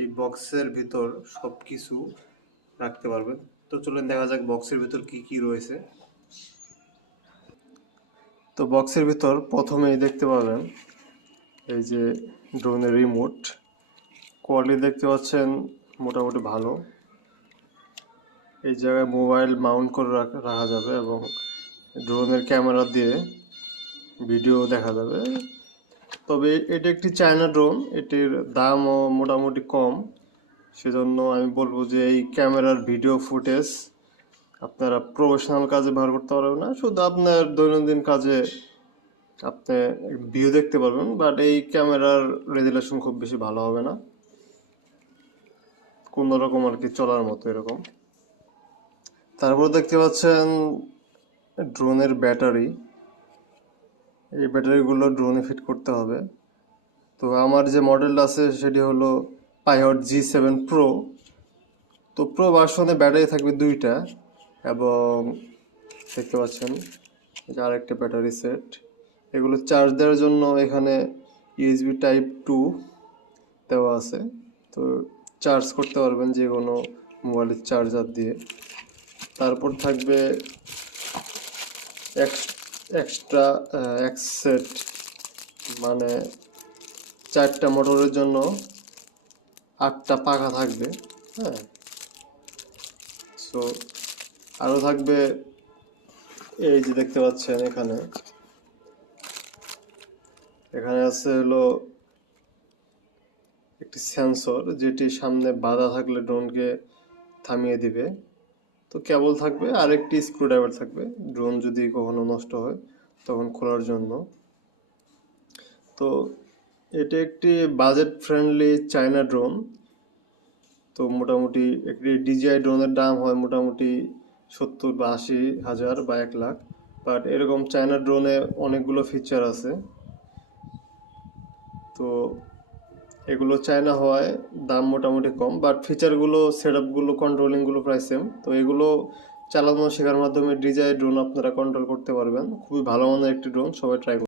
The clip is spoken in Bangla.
এই বক্সের ভিতর সব কিছু রাখতে পারবেন। তো চলুন দেখা যাক বক্সের ভিতর কি কি রয়েছে। তো বক্সের ভিতর প্রথমেই দেখতে পাবেন এই যে ড্রোনের রিমোট। কোয়ালিটি দেখতে পাচ্ছেন মোটামুটি ভালো। এই জায়গায় মোবাইল মাউন্ট করে রাখা যাবে এবং ড্রোনের ক্যামেরা দিয়ে ভিডিও দেখা যাবে। তবে এটা একটি চায়না ড্রোন, এটির দামও মোটামুটি কম। সেজন্য আমি বলবো যে এই ক্যামেরার ভিডিও ফুটেজ আপনারা প্রফেশনাল কাজে ব্যবহার করতে পারবেন না, শুধু আপনার দৈনন্দিন কাজে আপনি ভিউ দেখতে পারবেন। বাট এই ক্যামেরার রেজুলেশন খুব বেশি ভালো হবে না, কোন রকম আর কি চলার মতো এরকম। তারপর দেখতে পাচ্ছেন ড্রোনের ব্যাটারি। এই ব্যাটারিগুলো ড্রোনে ফিট করতে হবে। তো আমার যে মডেলটা আছে সেটি হলো পাইওয়ার G7 Pro। তো প্রো ভার্সনে ব্যাটারি থাকবে 2টা এবং দেখতে পাচ্ছেন যে আরেকটা ব্যাটারি সেট। এগুলো চার্জ দেওয়ার জন্য এখানে USB Type 2 দেওয়া আছে। তো চার্জ করতে পারবেন যে কোনো মোবাইলের চার্জার দিয়ে। তারপর থাকবে এক্সট্রা এক সেট, মানে 4টা মোটরের জন্য 8টা পাখা থাকবে। হ্যাঁ, সো আরও থাকবে এই যে দেখতে পাচ্ছেন এখানে আছে হলো একটি সেন্সর, যেটি সামনে বাধা থাকলে ড্রোনকে থামিয়ে দিবে। তো কেবল থাকবে আর একটি স্ক্রুড্রাইভার থাকবে ড্রোন যদি কখনো নষ্ট হয় তখন খোলার জন্য। তো এটা একটি বাজেট ফ্রেন্ডলি চায়না ড্রোন। তো মোটামুটি একটি DJI ড্রোনের দাম হয় মোটামুটি 70 বা 80 হাজার বা 1 লাখ। বাট এরকম চায়না ড্রোনে অনেকগুলো ফিচার আছে। তো এগুলো চায়না হওয়ায় দাম মোটামুটি কম, বাট ফিচারগুলো, সেটআপগুলো, কন্ট্রোলিংগুলো প্রায় সেম। তো এগুলো চালানো শেখার মাধ্যমে DJI ড্রোন আপনারা কন্ট্রোল করতে পারবেন। খুবই ভালো মানের একটি ড্রোন, সবাই ট্রাই করুন।